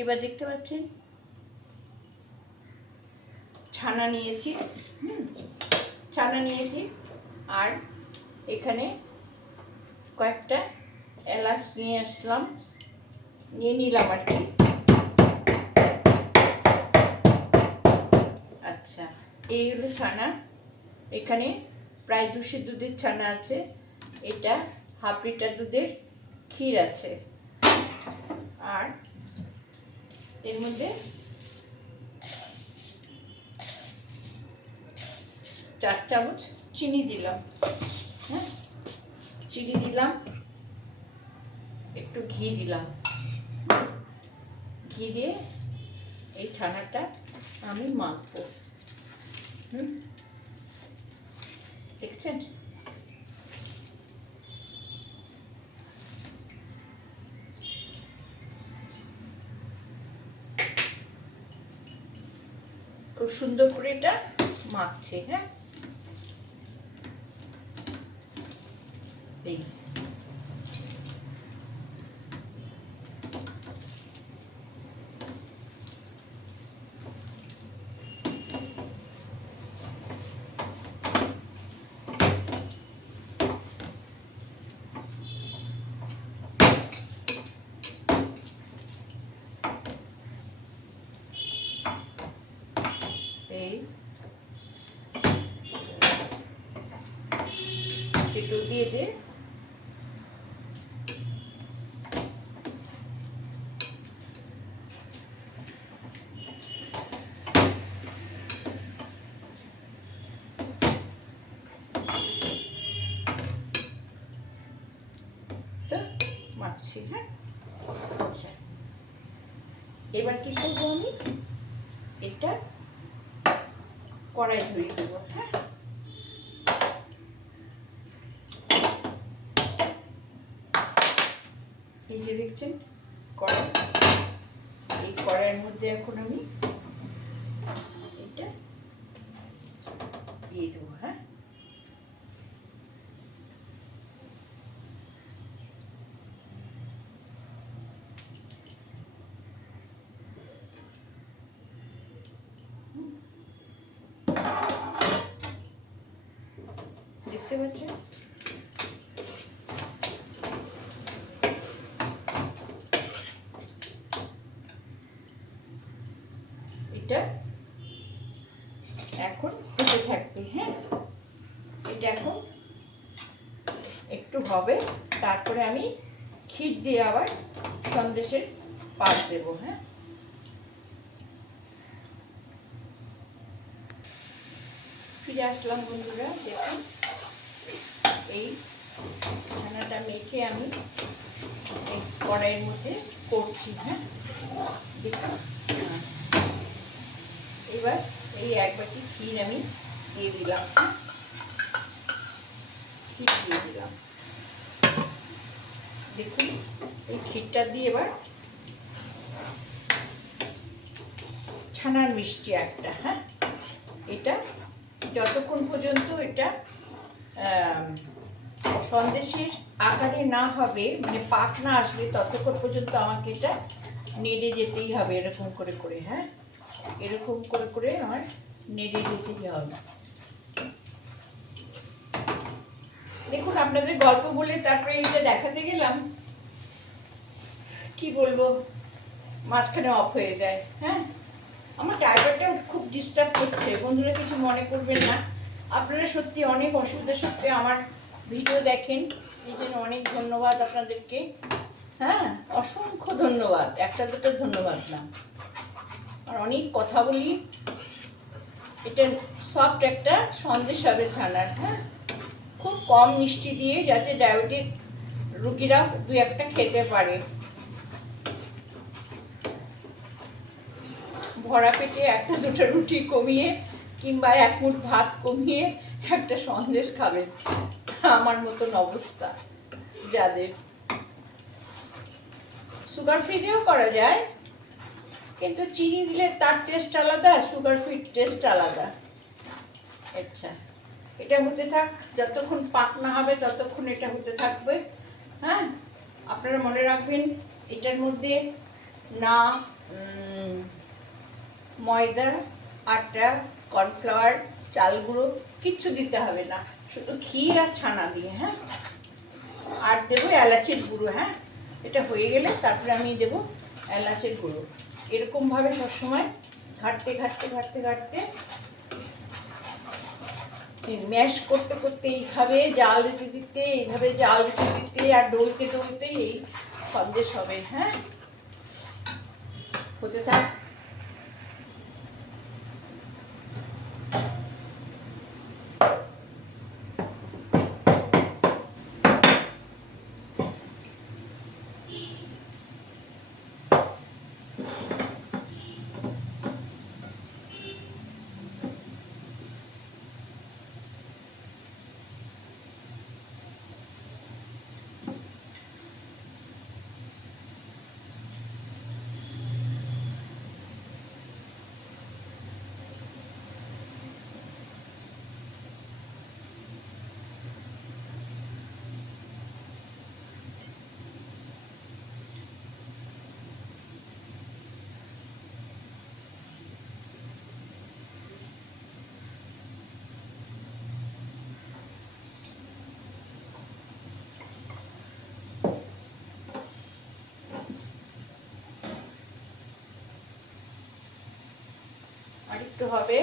এবার দেখতে পাচ্ছেন ছানা নিয়েছি, ছানা নিয়েছি, আর এখানে কয়েকটা এলাচ নিয়ে আসলাম, নিয়ে নিলাম আর কি। আচ্ছা, এই হলো ছানা। এখানে প্রায় 200 দুধের ছানা আছে, এটা হাফ লিটার দুধের ক্ষীর আছে, আর এর মধ্যে 4 চামচ চিনি দিলাম। হ্যাঁ, চিনি দিলাম, একটু ঘি দিলাম। ঘি দিয়ে এই ছানাটা আমি মাখবো। দেখছেন? খুব সুন্দর করে এটা মাখছে। হ্যাঁ, এই সেটা দিয়ে দে। মাখছি। হ্যাঁ, আচ্ছা, এবার কি করবো, আমি এটা কড়াই ধরিয়ে দেবো। হ্যাঁ, এই যে দেখছেন কড়াই, এই কড়াইয়ের মধ্যে এখন আমি এটা দিয়ে দেবো। হ্যাঁ, দেখতে পাচ্ছেন? এটা এখন হতে থাকবে। হ্যাঁ, এটা এখন একটু হবে, তারপরে আমি ক্ষীর দিয়ে আবার সন্দেশের পাক দেবো। হ্যাঁ, ফিরে আসলাম বন্ধুরা। দেখুন, এই ছানাটা মেখে আমি এই কড়াইয়ের মধ্যে করছি। হ্যাঁ, দেখুন, এবার এই 1 বাটি ক্ষীর আমি দিয়ে দিলাম। ক্ষীর দিয়ে দিলাম। দেখুন, এই ক্ষীরটা দিয়ে এবার ছানার মিষ্টি একটা। হ্যাঁ, এটা যতক্ষণ পর্যন্ত এটা সন্দেশের আকারে না হবে, মানে পাক না আসবে, ততক্ষণ পর্যন্ত আমাকে এটা নেড়ে যেতেই হবে, এরকম করে করে। হ্যাঁ, এরকম করে করে আমার নেড়ে যেতেই হবে। দেখুন, আপনাদের গল্প বলে তারপরে এইটা দেখাতে গেলাম, কি বলবো, মাঝখানে অফ হয়ে যায়। হ্যাঁ, আমার ড্রাইভারটা খুব ডিস্টার্ব করছে, বন্ধুরা কিছু মনে করবেন না। আপনারা সত্যি অনেক অসুবিধা সত্যি আমার ভিডিও দেখেন, এই জন্য অনেক ধন্যবাদ আপনাদেরকে। হ্যাঁ, অসংখ্য ধন্যবাদ, একটা দুটো ধন্যবাদ না। আর অনেক কথা বলি। এটা সফট একটা সন্দেশ হবে ছানার। হ্যাঁ, খুব কম মিষ্টি দিয়ে, যাতে ডায়াবেটিক রুগীরা 2-1টা খেতে পারে। ভরা পেটে 1-2টা রুটি কমিয়ে কিংবা 1 মুঠ ভাত কমিয়ে একটা সন্দেশ খাবেন, আমার মতন অবস্থা যাদের। সুগার ফ্রি দিয়েও করা যায়, কিন্তু চিনি দিলে তার টেস্ট আলাদা, সুগার ফ্রি টেস্ট আলাদা। আচ্ছা, এটা হতে থাক, যতক্ষণ পাক না হবে ততক্ষণ এটা হতে থাকবে। হ্যাঁ, আপনারা মনে রাখবেন, এটার মধ্যে না ময়দা, আটা, কর্নফ্লাওয়ার, চাল গুঁড়ো কিচ্ছু দিতে হবে না, শুধু ক্ষীর আর ছানা দিয়ে। হ্যাঁ, আর দেবো এলাচের গুঁড়ো। হ্যাঁ, এটা হয়ে গেলে তারপরে আমি দেবো এলাচের গুঁড়ো। এরকমভাবে সবসময় ঘাটতে ঘাটতে ঘাটতে ঘাটতে ম্যাশ করতে করতে এইভাবে জাল দিতে দিতে এইভাবে জাল দিতে দিতে আর ডলতে ডলতে এই সন্দেশ হবে। হ্যাঁ, হতে থাক। আর একটু হবে।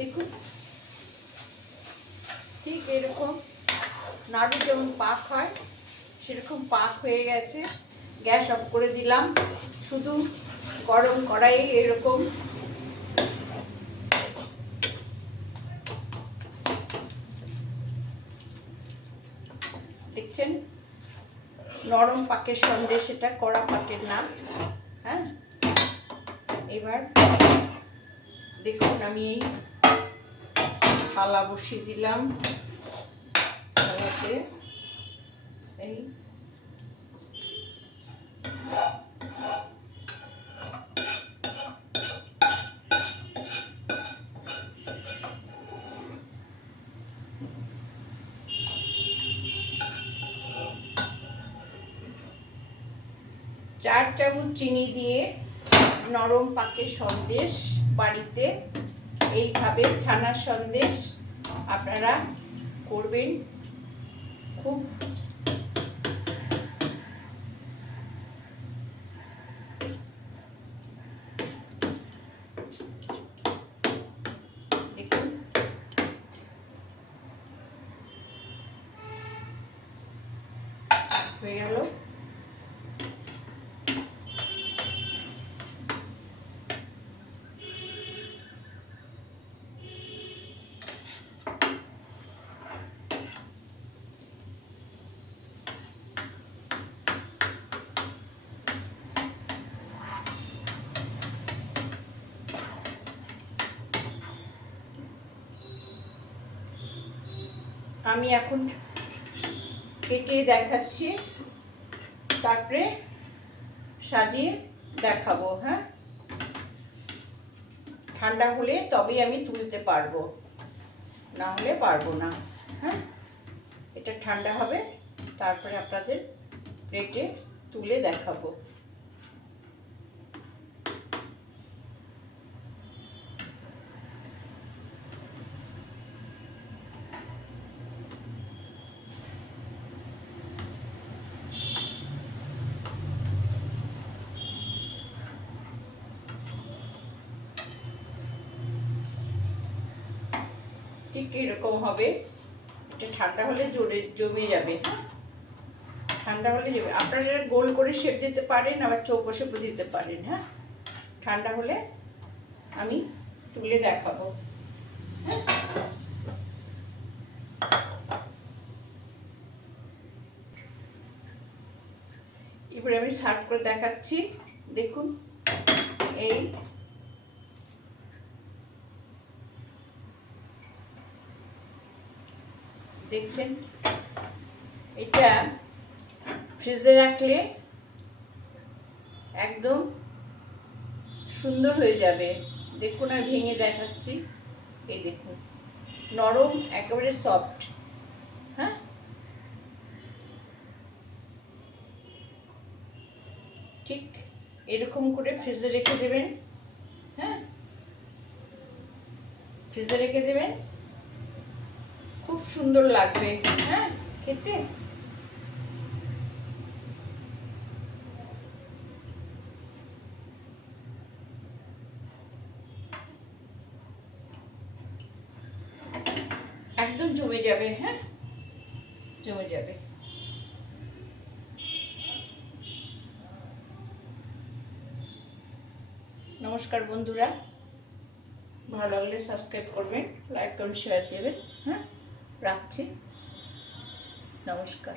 দেখুন, ঠিক এরকম নাড়ু যেমন পাক হয় সেরকম পাক হয়ে গেছে। গ্যাস অফ করে দিলাম। শুধু গরম কড়াইয়ে এরকম দেখছেন, নরম পাকের সন্দেশ, এটা কড়া পাকের না। হ্যাঁ, এবার দেখুন আমি এই থালা বসিয়ে দিলাম। থালাতে এই চার চামচ চিনি দিয়ে নরম পাকের সন্দেশ বাড়িতে এইভাবে ছানার সন্দেশ আপনারা করবেন। খুব দেখুন, হয়ে গেল। আমি এখন কেটে দেখাচ্ছি, তারপরে সাজিয়ে দেখাবো। হ্যাঁ, ঠান্ডা হলে তবেই আমি তুলতে পারবো, না হলে পারবো না। হ্যাঁ, এটা ঠান্ডা হবে, তারপরে আপনাদের প্লেটে তুলে দেখাবো। এরকম হবে। এটা ঠান্ডা হলে জমে যাবে। হ্যাঁ, ঠান্ডা হলে যাবে। আপনারা গোল করে শেপ দিতে পারেন, আবার চৌকো শেপও দিতে পারেন। হ্যাঁ, ঠান্ডা হলে আমি তুলে দেখাবো। হ্যাঁ, এবারে আমি সার্ভ করে দেখাচ্ছি। দেখুন, এই দেখছেন, এটা ফ্রিজে রাখলে একদম সুন্দর হয়ে যাবে। দেখুন, আর ভেঙে দেখাচ্ছি। এই দেখুন, নরম, একেবারে সফট। হ্যাঁ, ঠিক এরকম করে ফ্রিজে রেখে দেবেন। হ্যাঁ, ফ্রিজে রেখে দেবেন, খুব সুন্দর লাগবে। হ্যাঁ, খেতে। একদম জমে যাবে। হ্যাঁ, জমে যাবে। নমস্কার বন্ধুরা, ভালো লাগলে সাবস্ক্রাইব করবেন, লাইক করুন, শেয়ার দেবেন। হ্যাঁ, রাখছি। নমস্কার।